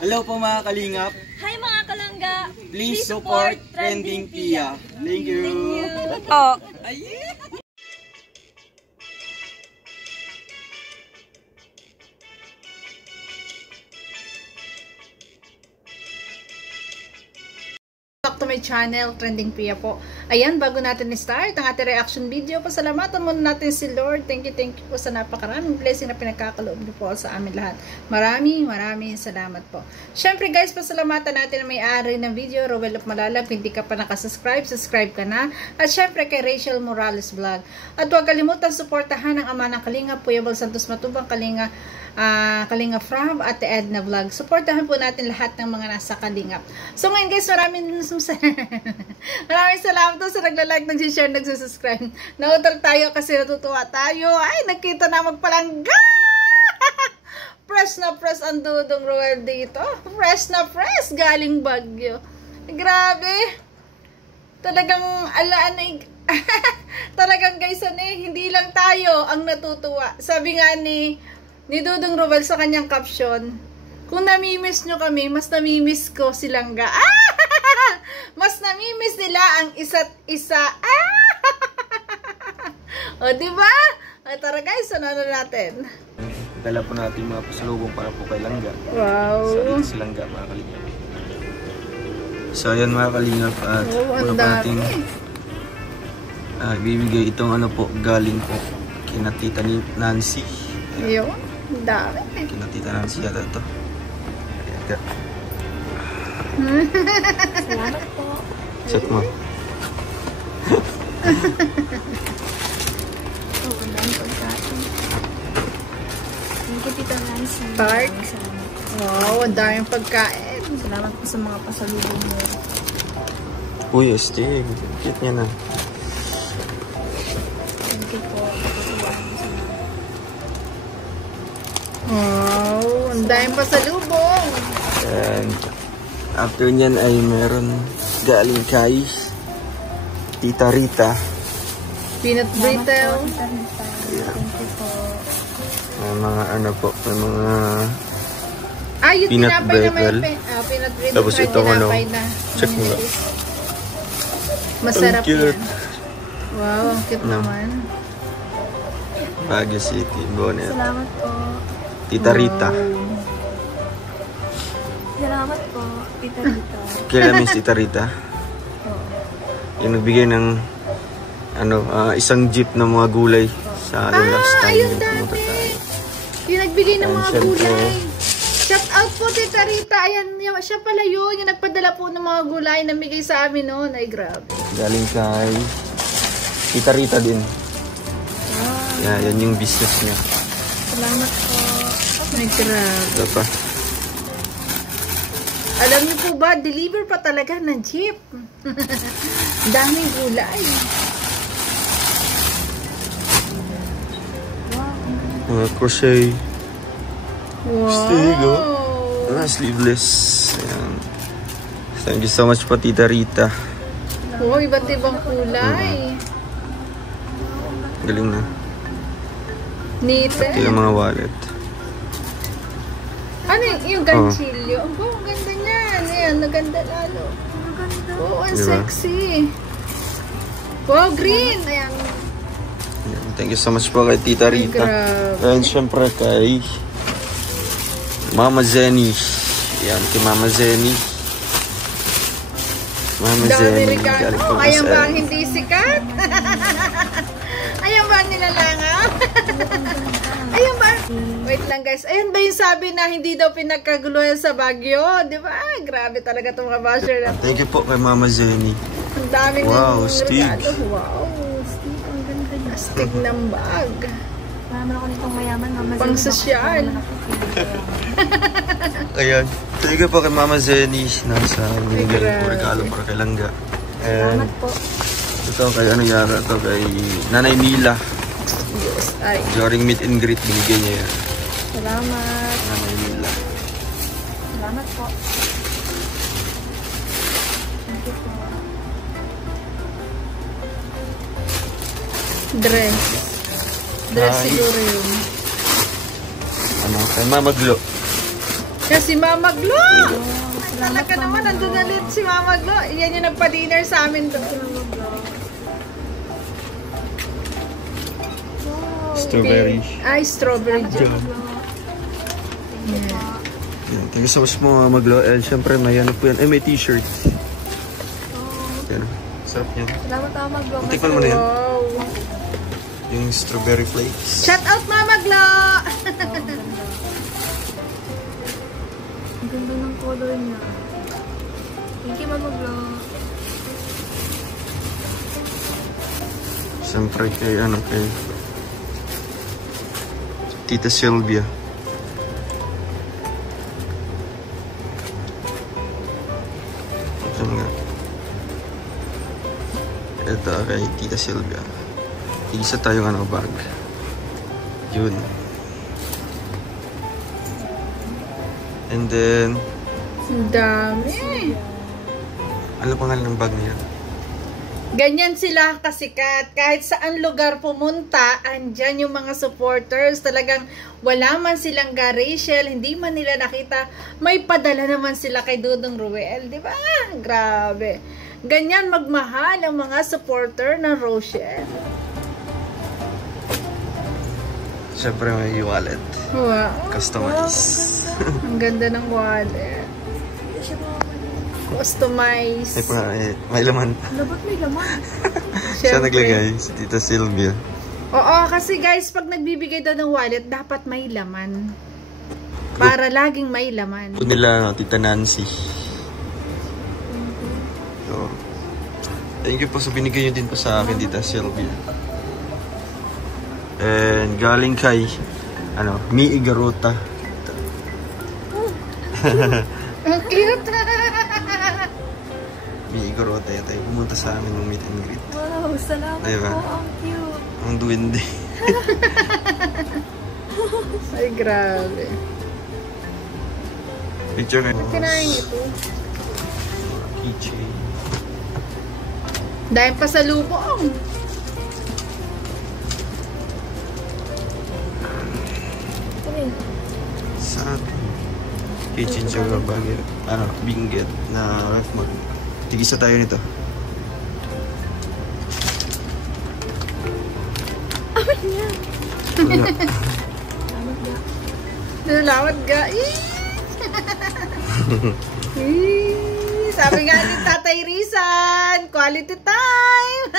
Hello po mga kalingap. Hi mga kalangga. Please support Trending Pia. Thank you. Oh. Back to my channel, Trending Pia po. Ayan, bago natin i-start ang ating reaction video, pasalamatan muna natin si Lord. Thank you po sa napakaraming blessing na pinagkakaloob niyo po sa amin lahat. Maraming salamat po. Syempre guys, pasalamatan natin ang may-ari ng video, Rowell of Malalag. Hindi ka pa nakasubscribe, subscribe ka na. At syempre kay Rachel Morales Vlog. At huwag kalimutan suportahan ang ama ng Kalinga, Puyabal Santos Matubang Kalinga, Kalinga From at Edna Vlog. Supportahan po natin lahat ng mga nasa Kalingap. So ngayon guys, maraming salamat po sa nagla-like, nag-share, nag-subscribe. Nautol tayo kasi natutuwa tayo. Ay, nakita na magpalangga! Fresh na fresh ang Dudong Rowell dito. Fresh na fresh, galing Baguio. Grabe. Talagang talagang guys, hindi lang tayo ang natutuwa. Sabi nga ni Dudong Rowell sa kanyang caption, kung namimiss nyo kami, mas namimiss ko si Langga. Mas namimiss nila ang isa't isa. O, diba? Tara guys, ano natin? Dala po natin mga pasalubong para po kay Langga. Wow. Si Langga mga kalingap. So ayan mga kalingap. At ang dami. Bibigay itong ano po, galing po kina Tita Nancy. Yun, ang dami. Kina Tita Nancy yata ito. Salamat po. Check mo. Ang dami pagkain. Thank you, Tita Nancy. Tart. Wow, ang daming pagkain. Salamat po sa mga pasalubong mo. Uy, astig. Cute niya na. Thank you po. Wow, ang daming pasalubong. And after nyan ay meron galing kay Tita Rita. Peanut brittle. Thank you po. May mga ano po, may mga Yung peanut tinapay na may brittle. peanut brittle. Tapos ito ano, check mo nga. Masarap Ang cute. yan. Wow, ang cute naman. Baguio City, Bonnet. Salamat po. Tita Rita. Salamat po, Tita Rita. Kailan miss Tita Rita? Yung nagbigay ng ano, isang jeep ng mga gulay sa last time. Ayun dati. Yung nagbigay ng mga gulay. Shout out po Tita Rita. Ayan, siya pala yun. Yung nagpadala po ng mga gulay na bigay sa amin noon. Ay, grabe. Galing kay Tita Rita din. Yan yung business niya. Salamat po. Ay, grabe. Ito pa. Alam niyo po ba, deliver pa talaga ng jeep. Daming gulay. Mga crochet. Wow. Stigo. Sleeveless. Ayan. Thank you so much po Tita Rita. Oh, iba't ibang kulay. Galing na. Nite. Ito yung mga wallet. Ano yung ganchilyo? Ang ganda niyan. Ayan, naganda lalo. Oo, ang Diba? sexy. Wow, green. Ayan. Thank you so much po kay Tita Rita. And syempre kay Mama Zenny. Yan, kay Mama Zenny. Mama Zenny. Ayan ba ang hindi sikat? Ayan ba ang nilalangaw? Ayan ba? Wait lang guys. Ayan ba yung sabi na hindi daw pinagkaguluhan sa Baguio? Di ba? Grabe talaga itong mga basher na. Thank you po kay Mama Zenny. Ang daming wow, Steve. Wow, Steve. Ang ganda na. Astig ng bag. Maraming ako nitong mayaman. Pang sosyal. Ayan. Thank you po kay Mama Zenny. Nasa nilagay po regalo para kay Langga. And Salamat po. ito kay ano yara ito kay Nanay Mila. Yes, ay. During meet and greet, binigay niya yan. Salamat. Nanay Mila. Salamat po. Thank you po. Dress. Dress siguro yun. Ano, kay Mama Glo. Yan si Mama Glo! Talaga naman, nandun ulit si Mama Glo. Yan yung nagpa-dinner sa amin doon. Strawberry. Ay, strawberry jam. Yan, thank you so much mo, Mama Glo. And syempre, may ano po yan. May t-shirt. Yan. Sarap yan. Salamat Mama Glo. Tikman mo na yan. Wow. Yung strawberry flakes. Shout out Mama Glo! Ang ganda ng color niya. Thank you Mama Glo. Siyempre kay Tita Sylvia. Ito nga. Ito kay Tita Sylvia. Isa tayong bag. Yun. And then, Ang dami. ano pangalan ng bag niya? Ganyan sila kasikat. Kahit saan lugar pumunta, andyan yung mga supporters. Talagang wala man silang Rachel, hindi man nila nakita, may padala naman sila kay Dudong Ruel. Di ba? Grabe. Ganyan magmahal ang mga supporter ng Rochelle. Siyempre may wallet. Wow. Customize. Ang ganda ng wallet. Customize. May laman. Labat may laman. Siya naglagay, si Tita Sylvia. Oo, kasi guys, pag nagbibigay daw ng wallet, dapat may laman. Para laging may laman. Ito nila, Tita Nancy. So, thank you po sa binigay nyo din po sa akin, Tita Sylvia. And galing kay, Mi Igarota. Ang cute! Mi Igarota, ito yung pumunta sa amin ng meet and greet. Wow, salamat Diba? po. Ang cute. Ang duwende. Ay, grabe. Picture kayo. Kinain ito. Keychain. Dahil pa sa lubong. Sa keychain siya bagay. Binggit na tigisa tayo nito. Amin yan. Wala. Nalawat ga. Sabi nga ni Tatay Rizan, quality time.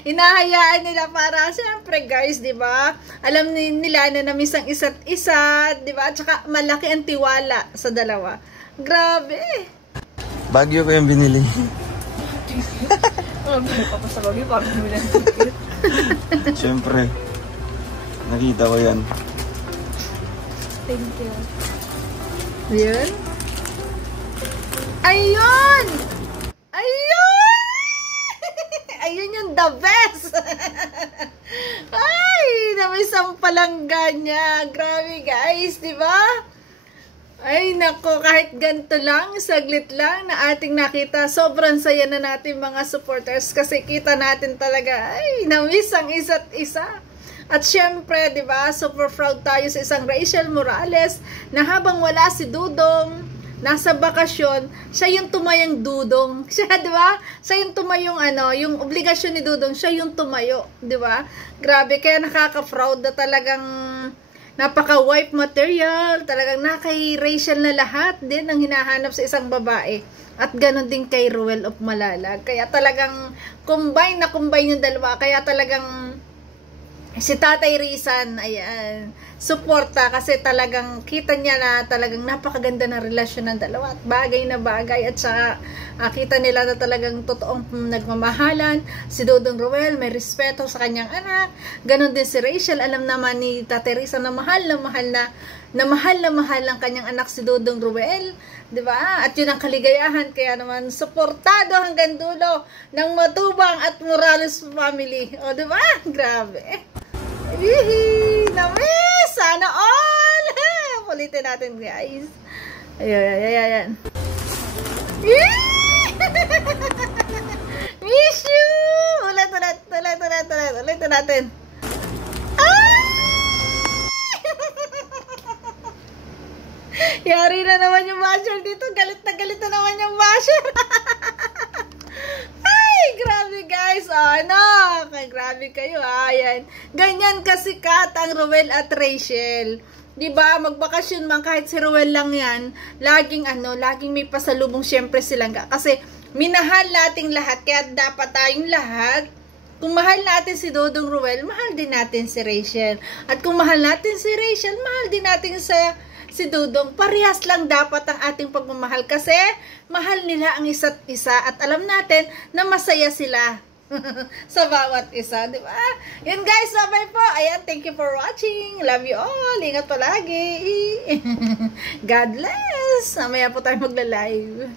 Hinahayaan nila para, siyempre guys, di ba? Alam nila na namiss ang isa't isa, di ba? At saka malaki ang tiwala sa dalawa. Grabe. Bagyo ko yung binili. Papasa bagay, parang bumili ng ticket. Siyempre. Nakita ko yan. Thank you. Ayun. Ayun! Ayun! Ayun yung the best! Ay, namiss ang palangga niya. Grabe guys, di ba? Ay, nako, kahit ganito lang, saglit lang na ating nakita, sobrang saya na natin mga supporters kasi kita natin talaga, ay, namiss ang isa't isa. At syempre, di ba, super proud tayo sa isang Rachel Morales na habang wala si Dudong, nasa bakasyon, siya yung tumayang Dudong. Siya, di ba? Siya yung tumayong yung obligasyon ni Dudong, siya yung tumayo, di ba? Grabe, kaya nakaka-proud na talagang napaka-wife material, talagang na kay Rachel na lahat din ang hinahanap sa isang babae. At ganon din kay Ruel of Malalag. Kaya talagang combine yung dalawa. Kaya talagang si Tatay Rizan, ayan, suporta kasi talagang kita niya na talagang napakaganda ng relasyon ng dalawa at bagay na bagay at saka kita nila na talagang totoong nagmamahalan. Si Dudong Ruel may respeto sa kanyang anak, ganon din si Rachel, alam naman ni Tatay Rizan na mahal ang kanyang anak si Dudong Ruel, di ba? At yun ang kaligayahan, kaya naman suportado hanggang dulo ng Matubang at Morales family, o di ba? Grabe. Namiss! Sana all! Pulitin natin guys. Ayan. Miss you! Ulit natin. Yari na naman yung basher dito. Galit na naman yung basher. Ay, grabe guys. Ano? Grabe kayo. Ayan. Ganyan kasikat ang Ruel at Rachel. Diba, magbakasyon man kahit si Ruel lang yan, laging may pasalubong syempre silang kasi minahal nating lahat, kaya dapat tayong lahat, kung mahal natin si Dodong Ruel, mahal din natin si Rachel. At kung mahal natin si Rachel, mahal din natin si Dodong. Parehas lang dapat ang ating pagmamahal kasi mahal nila ang isa't isa at alam natin na masaya sila. Sa bawat isa, di ba? Yun guys, bye po. Ayan, thank you for watching. Love you all. Ingat palagi. God bless. Mamaya po tayo magla-live.